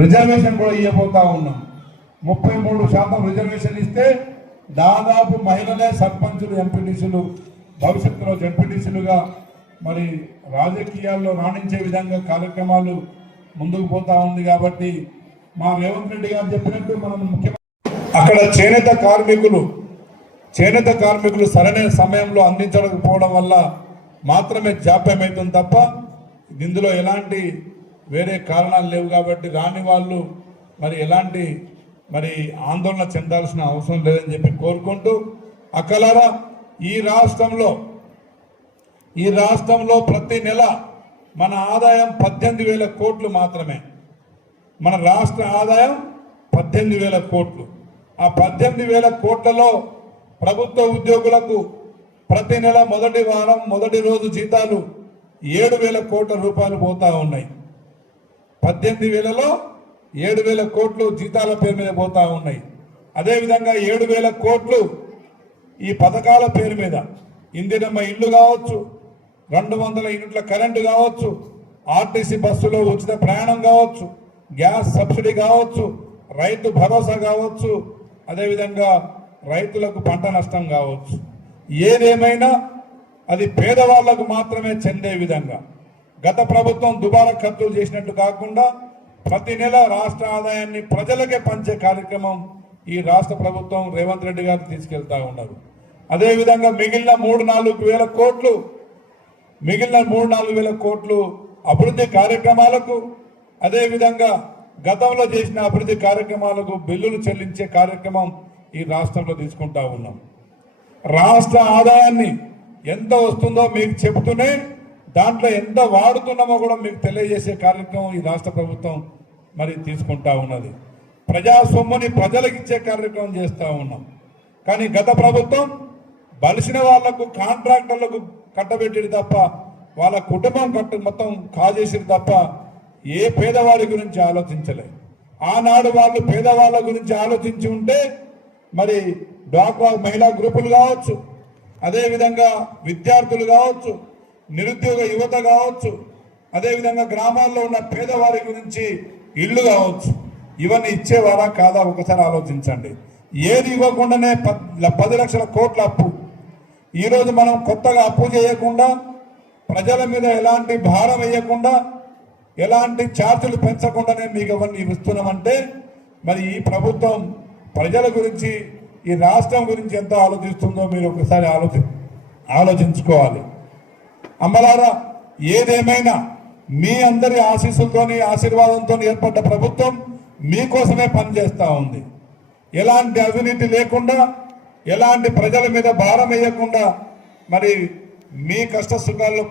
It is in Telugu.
రిజర్వేషన్ కూడా ఇవ్వబోతా ఉన్నాం. 33% రిజర్వేషన్ ఇస్తే దాదాపు మహిళలే సర్పంచులు, ఎంపీటీసీలు, భవిష్యత్తులో జడ్పీటీసీలుగా మరి రాజకీయాల్లో రాణించే విధంగా కార్యక్రమాలు ముందుకు పోతా ఉంది. కాబట్టి మా రేవంత్ రెడ్డి గారు చెప్పినట్టు మనం ముఖ్యమంత్రి అక్కడ చేనేత కార్మికులు సరైన సమయంలో అందించకపోవడం వల్ల మాత్రమే జాప్యం అవుతుంది తప్ప ఇందులో ఎలాంటి వేరే కారణాలు లేవు. కాబట్టి రాని వాళ్ళు మరి ఎలాంటి ఆందోళన చెందాల్సిన అవసరం లేదని చెప్పి కోరుకుంటూ, అక్కలారా ఈ రాష్ట్రంలో ప్రతి నెల మన ఆదాయం 18,000 కోట్లు మాత్రమే. మన రాష్ట్ర ఆదాయం 18,000 కోట్లు. ఆ 18,000 కోట్లలో ప్రభుత్వ ఉద్యోగులకు ప్రతి నెల మొదటి వారం మొదటి రోజు జీతాలు 7,000 కోట్ల రూపాయలు పోతా ఉన్నాయి. 18,000లో 7,000 కోట్లు జీతాల పేరు మీద పోతా ఉన్నాయి. అదేవిధంగా 7,000 కోట్లు ఈ పథకాల పేరు మీద ఇందిరమ్మ ఇల్లు కావచ్చు, 200 యూనిట్ల కరెంటు కావచ్చు, ఆర్టీసీ బస్సులో ఉచిత ప్రయాణం కావచ్చు, గ్యాస్ సబ్సిడీ కావచ్చు, రైతు భరోసా కావచ్చు, అదేవిధంగా రైతులకు పంట నష్టం కావచ్చు. ఏదేమైనా అది పేదవాళ్లకు మాత్రమే చెందే విధంగా గత ప్రభుత్వం దుబారా ఖర్చులు చేసినట్టు కాకుండా ప్రతి నెల రాష్ట్ర ఆదాయాన్ని ప్రజలకే పంచే కార్యక్రమం ఈ రాష్ట్ర ప్రభుత్వం రేవంత్ రెడ్డి గారు తీసుకెళ్తా ఉన్నారు. అదేవిధంగా మిగిలిన 3-4 వేల కోట్లు అభివృద్ధి కార్యక్రమాలకు, అదేవిధంగా గతంలో చేసిన అభివృద్ధి కార్యక్రమాలకు బిల్లులు చెల్లించే కార్యక్రమం ఈ రాష్ట్రంలో తీసుకుంటా ఉన్నాం. రాష్ట్ర ఆదాయాన్ని ఎంత వస్తుందో మీకు చెబుతూనే దాంట్లో ఎంత వాడుతున్నామో కూడా మీకు తెలియజేసే కార్యక్రమం ఈ రాష్ట్ర ప్రభుత్వం మరి తీసుకుంటా ఉన్నది. ప్రజా సొమ్ముని ప్రజలకు ఇచ్చే కార్యక్రమం చేస్తూ ఉన్నాం. కానీ గత ప్రభుత్వం బలిసిన వాళ్లకు, కాంట్రాక్టర్లకు కట్టబెట్టేది తప్ప వాళ్ళ కుటుంబం మొత్తం కాజేసేది తప్ప ఏ పేదవాడి గురించి ఆలోచించలేదు. ఆనాడు వాళ్ళు పేదవాళ్ళ గురించి ఆలోచించి ఉంటే మరి డ్వాక్రా మహిళా గ్రూపులు కావచ్చు, అదేవిధంగా విద్యార్థులు కావచ్చు, నిరుద్యోగ యువత కావచ్చు, అదేవిధంగా గ్రామాల్లో ఉన్న పేదవారి గురించి ఇళ్ళు కావచ్చు, ఇవన్నీ ఇచ్చేవారా కాదా ఒకసారి ఆలోచించండి. ఏది ఇవ్వకుండానే 10 లక్షల కోట్ల అప్పు. ఈరోజు మనం కొత్తగా అప్పు చేయకుండా, ప్రజల మీద ఎలాంటి భారం వేయకుండా, ఎలాంటి ఛార్జీలు పెంచకుండానే మీకు అవన్నీ ఇస్తున్నామంటే మరి ఈ ప్రభుత్వం ప్రజల గురించి, ఈ రాష్ట్రం గురించి ఎంత ఆలోచిస్తుందో మీరు ఒకసారి ఆలోచించుకోవాలి. అమ్మలారా, ఏదేమైనా మీ అందరి ఆశీస్సులతోని, ఆశీర్వాదంతో ఏర్పడ్డ ప్రభుత్వం మీకోసమే పనిచేస్తూ ఉంది. ఎలాంటి అవినీతి లేకుండా, ఎలాంటి ప్రజల మీద భారం వేయకుండా మరి మీ కష్ట సుఖాల్లో